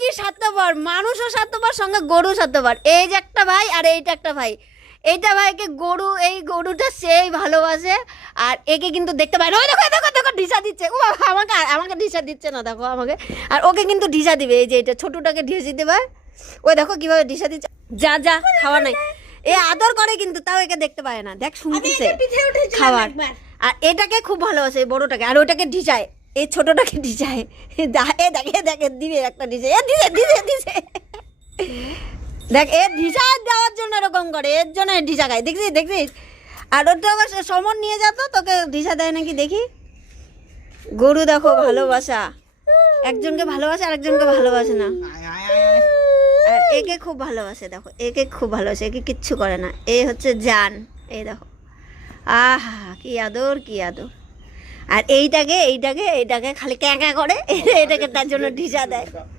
কি স্বার্থপর, মানুষও স্বার্থপর, সঙ্গে গরু স্বার্থপর। এই যে একটা ভাই আর এইটা একটা ভাই, এইটা ভাইকে গরু, এই গরুটা সেই ভালোবাসে, আর একে কিন্তু দেখতে পায় না। ওই দেখো দেখো দেখো ঢিসা দিচ্ছে, ও বাবা, আমাকে আমাকে ঢিসা দিচ্ছে না, দেখো আমাকে, আর ওকে কিন্তু ঢিসা দিবে। এই যে এটা ছোটটাকে ঢিসা দিতে পারে, ওই দেখো কিভাবে ঢিসা দিচ্ছে। যা যা, খাওয়া নাই, এ আদর করে কিন্তু তাও একে দেখতে পায় না, দেখ শুনতেছে খাবার। আর এটাকে খুব ভালোবাসে, এই বড়টাকে, আর ওটাকে ঢিসায়, এই ছোটটাকে ঢিসায়। দেখে দেখে দেখে দিবে একটা ঢিসে, এ দিছে দিছে দিছে, দেখ এ ঢিসা দেওয়ার জন্য এরকম করে, এর জন্য ঢিসা খায়, দেখছিস দেখছিস। আর ওর তো আবার সমন নিয়ে যেত, তোকে ঢিসা দেয় নাকি দেখি। গরু দেখো ভালোবাসা, একজনকে ভালোবাসে আর একজনকে ভালোবাসে না। আর একে খুব ভালোবাসে, দেখো একে খুব ভালোবাসে, একে কিচ্ছু করে না, এ হচ্ছে জান। এই দেখো, আহা কি আদর কি আদর। আর এইটাকে এইটাকে এইটাকে খালি ক্যাঁ ক্যাঁ করে, এটাকে তার জন্য ঢিসা দেয়।